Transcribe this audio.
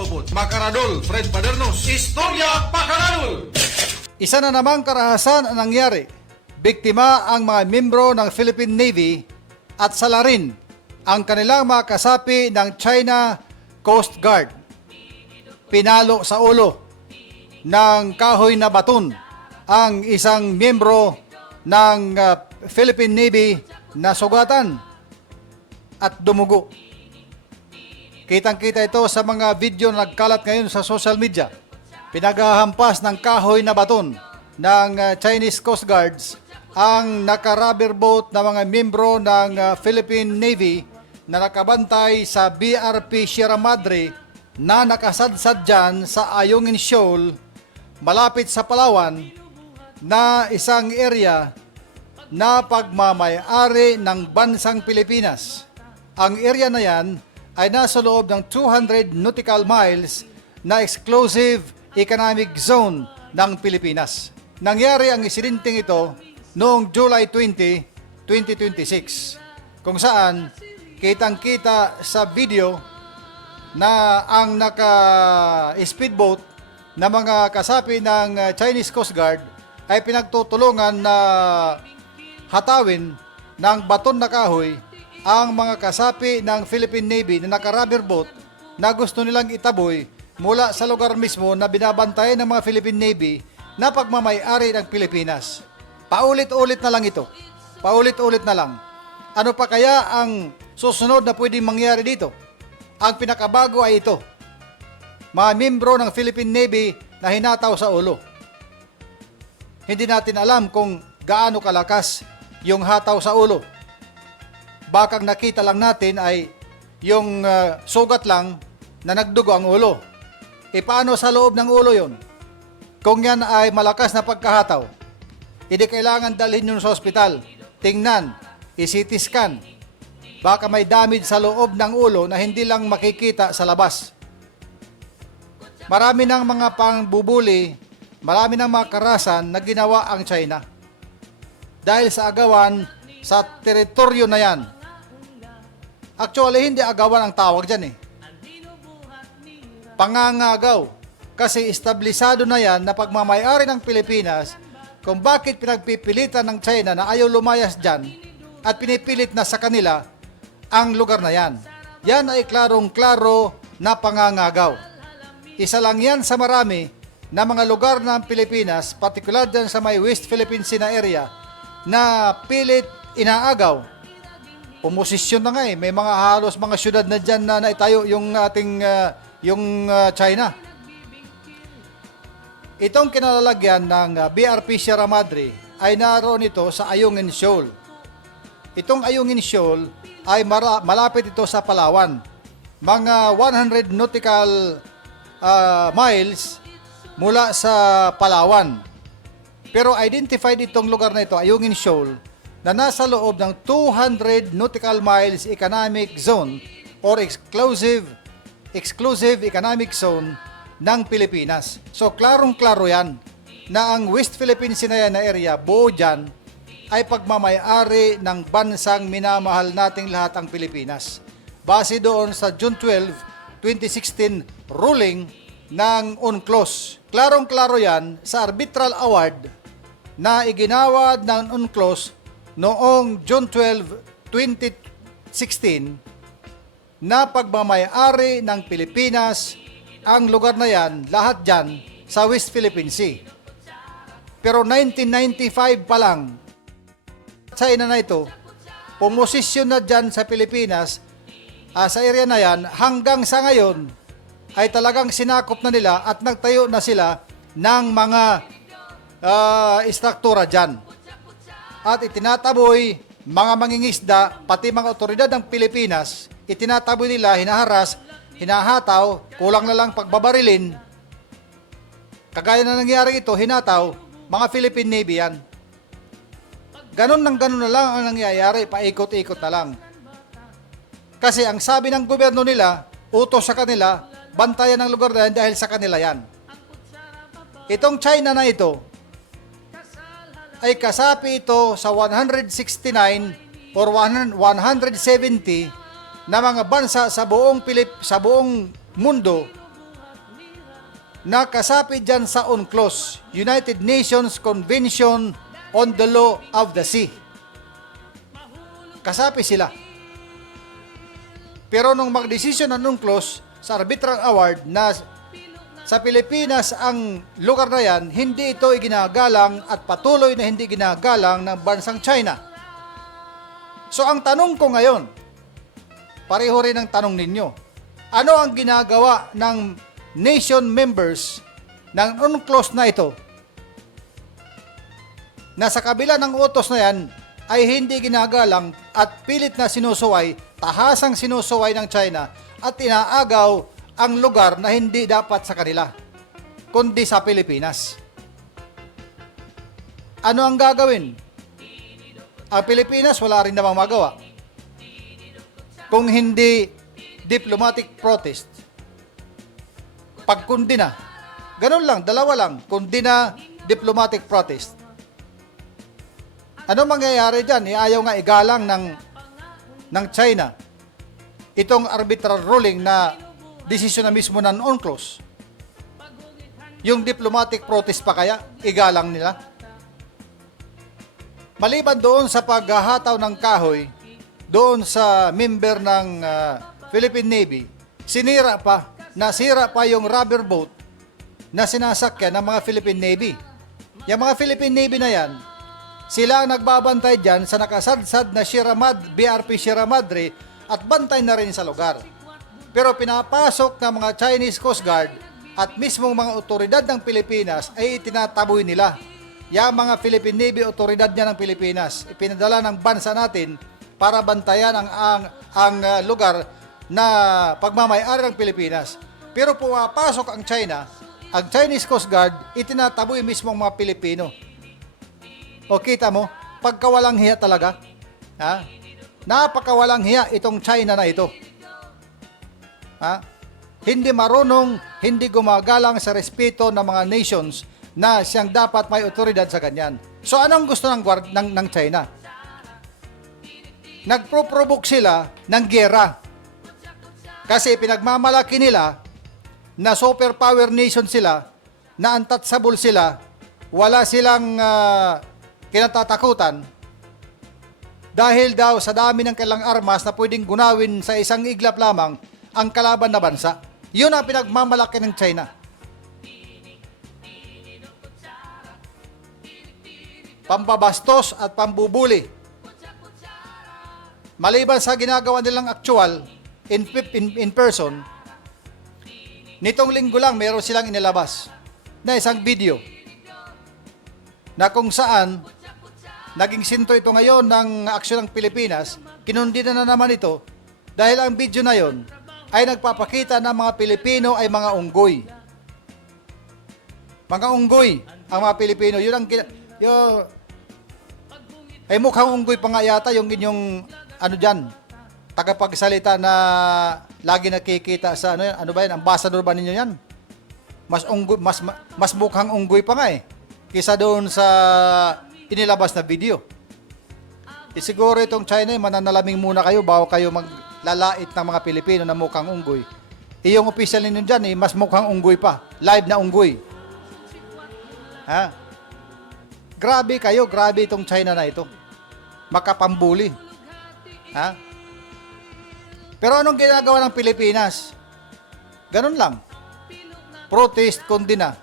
Ubod. Makaradol, Fred Padernos, Istorya Pakaradol! Isa na namang karahasan ang nangyari. Biktima ang mga membro ng Philippine Navy at salarin ang kanilang mga kasapi ng China Coast Guard. Pinalo sa ulo ng kahoy na baton ang isang miyembro ng Philippine Navy na sugatan at dumugo. Kitang-kita ito sa mga video na nagkalat ngayon sa social media. Pinaghahampas ng kahoy na baton ng Chinese Coast Guards ang naka-rubber boat na mga miyembro ng Philippine Navy na nakabantay sa BRP Sierra Madre na nakasadsad dyan sa Ayungin Shoal malapit sa Palawan na isang area na pagmamay-ari ng bansang Pilipinas. Ang area na yan ay nasa loob ng 200 nautical miles na exclusive economic zone ng Pilipinas. Nangyari ang isininting ito noong July 20, 2026, kung saan kitang-kita sa video na ang naka-speedboat na mga kasapi ng Chinese Coast Guard ay pinagtutulungan na hatawin ng baton na kahoy ang mga kasapi ng Philippine Navy na naka-rubber boat na gusto nilang itaboy mula sa lugar mismo na binabantayan ng mga Philippine Navy na pagmamay-ari ng Pilipinas. Paulit-ulit na lang ito. Paulit-ulit na lang. Ano pa kaya ang susunod na pwedeng mangyari dito? Ang pinakabago ay ito. Mga membro ng Philippine Navy na hinataw sa ulo. Hindi natin alam kung gaano kalakas yung hataw sa ulo. Bakang nakita lang natin ay yung sugat lang na nagdugo ang ulo. E paano sa loob ng ulo yon? Kung yan ay malakas na pagkahataw, hindi kailangan dalhin yun sa ospital. Tingnan, i-CT scan. Baka may damage sa loob ng ulo na hindi lang makikita sa labas. Marami ng mga pangbubuli, marami ng mga karahasan na ginawa ang China. Dahil sa agawan sa teritoryo na yan. Actually, hindi agawan ang tawag dyan eh. Pangangagaw. Kasi establisado na yan na pagmamayari ng Pilipinas kung bakit pinagpipilitan ng China na ayaw lumayas dyan at pinipilit na sa kanila ang lugar na yan. Yan ay klarong-klaro na pangangagaw. Isa lang yan sa marami na mga lugar ng Pilipinas, partikular dyan sa may West Philippine Sea na area, na pilit inaagaw. Pumosisyon na nga eh. May mga halos mga syudad na dyan na naitayo yung ating China. Itong kinalalagyan ng BRP Sierra Madre ay naroon ito sa Ayungin Shoal. Itong Ayungin Shoal ay malapit ito sa Palawan. Mga 100 nautical miles mula sa Palawan. Pero identified itong lugar na ito, Ayungin Shoal, na nasa loob ng 200 nautical miles economic zone or exclusive economic zone ng Pilipinas. So, klarong-klaro yan na ang West Philippine Sea na area, buo dyan, ay pagmamay-ari ng bansang minamahal nating lahat ang Pilipinas. Base doon sa June 12, 2016 ruling ng UNCLOS. Klarong-klaro yan sa arbitral award na iginawad ng UNCLOS noong June 12, 2016 na pagmamay-ari ng Pilipinas ang lugar na yan, lahat dyan sa West Philippine Sea. Pero 1995 pa lang, China na ito, pumosisyon na dyan sa Pilipinas, sa area na yan, hanggang sa ngayon, ay talagang sinakop na nila at nagtayo na sila ng mga istruktura dyan. At itinataboy mga mangingisda, pati mga otoridad ng Pilipinas, itinataboy nila, hinaharas, hinahataw, kulang na lang pagbabarilin. Kagaya na nangyari ito, hinataw, mga Philippine Navy yan. Ganun na lang ang nangyayari, paikot-ikot na lang. Kasi ang sabi ng gobyerno nila, utos sa kanila, bantayan ang lugar na yan dahil sa kanila yan. Itong China na ito, ay kasapi ito sa 169 or 170 na mga bansa sa buong mundo na kasapi dyan sa UNCLOS, United Nations Convention on the Law of the Sea. Kasapi sila. Pero nung magdesisyon ng UNCLOS sa Arbitral Award na sa Pilipinas ang lugar na yan, hindi ito iginagalang at patuloy na hindi ginagalang ng bansang China. So ang tanong ko ngayon, pareho rin ang tanong ninyo, ano ang ginagawa ng nation members ng UNCLOS na ito na sa kabila ng utos na yan ay hindi ginagalang at pilit na sinusuway, tahasang sinusuway ng China at inaagaw ang lugar na hindi dapat sa kanila, kundi sa Pilipinas. Ano ang gagawin? Ang Pilipinas wala rin namang magawa. Kung hindi diplomatic protest, pagkundina. Ganun lang, dalawa lang, kundina, diplomatic protest. Ano mangyayari dyan? Ayaw nga igalang ng China itong arbitral ruling na desisyon na mismo ng UNCLOS. Yung diplomatic protest pa kaya, igalang nila? Maliban doon sa paghahataw ng kahoy, doon sa member ng Philippine Navy, nasira pa yung rubber boat na sinasakyan ng mga Philippine Navy. Yung mga Philippine Navy na yan, sila ang nagbabantay dyan sa nakasadsad na BRP Sierra Madre at bantay na rin sa lugar. Pero pinapasok ng mga Chinese Coast Guard at mismong mga otoridad ng Pilipinas ay itinataboy nila. Yung mga Philippine Navy, otoridad niya ng Pilipinas, ipinadala ng bansa natin para bantayan ang lugar na pagmamayari ng Pilipinas. Pero pumapasok ang China, ang Chinese Coast Guard, itinataboy mismo ang mga Pilipino. O kita mo, pagkawalang hiya talaga. Ha? Napakawalang hiya itong China na ito. Ha? Hindi marunong, hindi gumagalang sa respeto ng mga nations na siyang dapat may otoridad sa ganyan. So anong gusto ng China? Nagpo-provoke sila ng giyera. Kasi pinagmamalaki nila na superpower nation sila, na untouchable sila, wala silang kinatatakutan dahil daw sa dami ng kailang armas na pwedeng gunawin sa isang iglap lamang ang kalaban na bansa. Yun ang pinagmamalaki ng China. Pambabastos at pambubuli. Maliban sa ginagawa nilang actual in person, nitong linggo lang meron silang inilabas na isang video na kung saan naging sinto ito ngayon ng aksyon ng Pilipinas, kinundi na naman ito dahil ang video na yon ay nagpapakita na mga Pilipino ay mga unggoy. Mga unggoy ang mga Pilipino. Yun ang ay mukhang unggoy pa nga yata yung inyong tagapagsalita na lagi nakikita sa ano ba yan, ambassador ba ninyo yan? Mas mukhang unggoy pa nga kaysa doon sa inilabas na video. Siguro itong China, mananalaming muna kayo bago kayo maglalait ng mga Pilipino na mukhang unggoy. Yung official ninyo dyan, mas mukhang unggoy pa. Live na unggoy. Ha? Grabe kayo, grabe itong China na ito. Makapambuli. Ha? Pero anong ginagawa ng Pilipinas? Ganun lang. Protest, kundina.